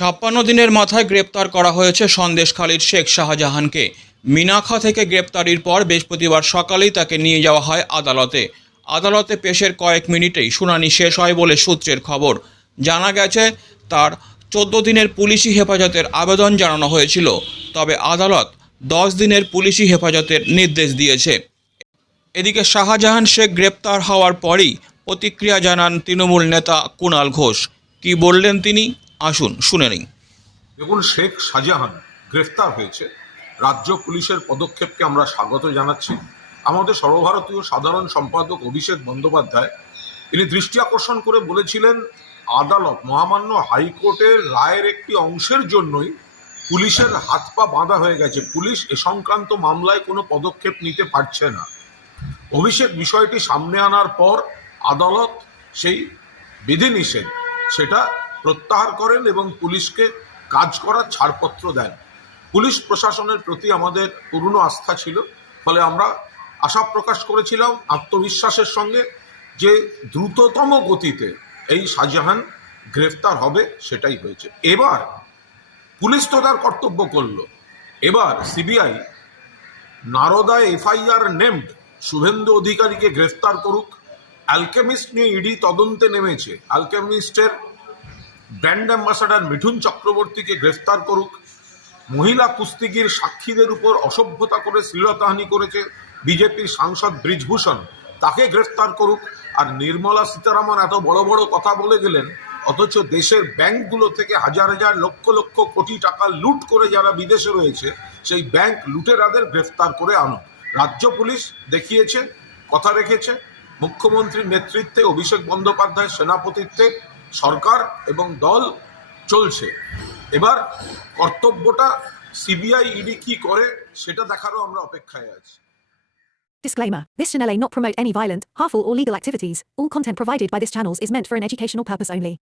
56 দিনের মাথায় গ্রেপ্তার করা হয়েছে সন্দেশখালীর শেখ শাহজাহানকে। মিনাখা থেকে গ্রেপ্তারির পর বৃহস্পতিবার সকালেই তাকে নিয়ে যাওয়া হয় আদালতে। আদালতে পেশের কয়েক মিনিটেই শুনানি শেষ হয় বলে সূত্রের খবর। জানা গেছে তার 14 দিনের পুলিশি হেফাজতের আবেদন জানানো হয়েছিল, তবে আদালত 10 দিনের পুলিশি হেফাজতের নির্দেশ দিয়েছে। এদিকে শাহজাহান শেখ গ্রেপ্তার হওয়ার পরই প্রতিক্রিয়া জানান তৃণমূল নেতা কুণাল ঘোষ। কি বললেন তিনি, আসুন শুনে নিই। দেখুন, শেখ শাহজাহান গ্রেফতার হয়েছে। রাজ্য পুলিশের পদক্ষেপকে আমরা স্বাগত জানাচ্ছি। আমাদের সর্বভারতীয় সাধারণ সম্পাদক অভিষেক বন্দ্যোপাধ্যায় তিনি দৃষ্টি আকর্ষণ করে বলেছিলেন, আদালত মহামান্য হাইকোর্টের রায়ের একটি অংশের জন্যই পুলিশের হাত পা বাঁধা হয়ে গেছে, পুলিশ এ সংক্রান্ত মামলায় কোনো পদক্ষেপ নিতে পারছে না। অভিষেক বিষয়টি সামনে আনার পর আদালত সেই বিধিনিষেধ সেটা প্রত্যাহার করেন এবং পুলিশকে কাজ করার ছাড়পত্র দেন। পুলিশ প্রশাসনের প্রতি আমাদের পূর্ণ আস্থা ছিল, ফলে আমরা আশা প্রকাশ করেছিলাম আত্মবিশ্বাসের সঙ্গে যে দ্রুততম গতিতে এই শাহজাহান গ্রেফতার হবে, সেটাই হয়েছে। এবার পুলিশ তো তার কর্তব্য করলো, এবার সিবিআই নারদায় এফআইআর নেমড শুভেন্দু অধিকারীকে গ্রেফতার করুক। অ্যালকেমিস্ট নিয়ে ইডি তদন্তে নেমেছে, অ্যালকেমিস্টের ব্র্যান্ড অ্যাম্বাসাডার মিঠুন চক্রবর্তীকে গ্রেফতার করুক। মহিলা কুস্তিগির সাক্ষীদের উপর অসভ্যতা করে শ্লীলতাহানি করেছে বিজেপির সাংসদ ব্রিজভূষণ, তাকে গ্রেফতার করুক। আর নির্মলা সীতারামন এত বড় বড় কথা বলে গেলেন, অথচ দেশের ব্যাংকগুলো থেকে হাজার হাজার লক্ষ লক্ষ কোটি টাকা লুট করে যারা বিদেশে রয়েছে, সেই ব্যাংক লুটেরাদের গ্রেফতার করে আনুক। রাজ্য পুলিশ দেখিয়েছে, কথা রেখেছে। মুখ্যমন্ত্রীর নেতৃত্বে অভিষেক বন্দ্যোপাধ্যায়ের সেনাপতিত্বে সরকার এবং দল চলছে। এবার কর্তব্যটা সিবিআই ইডি কি করে সেটা দেখারও আমরা অপেক্ষায় আছি। Disclaimer. This channel may not promote any violent, harmful or legal activities. All content provided by this channel is meant for an educational purpose only.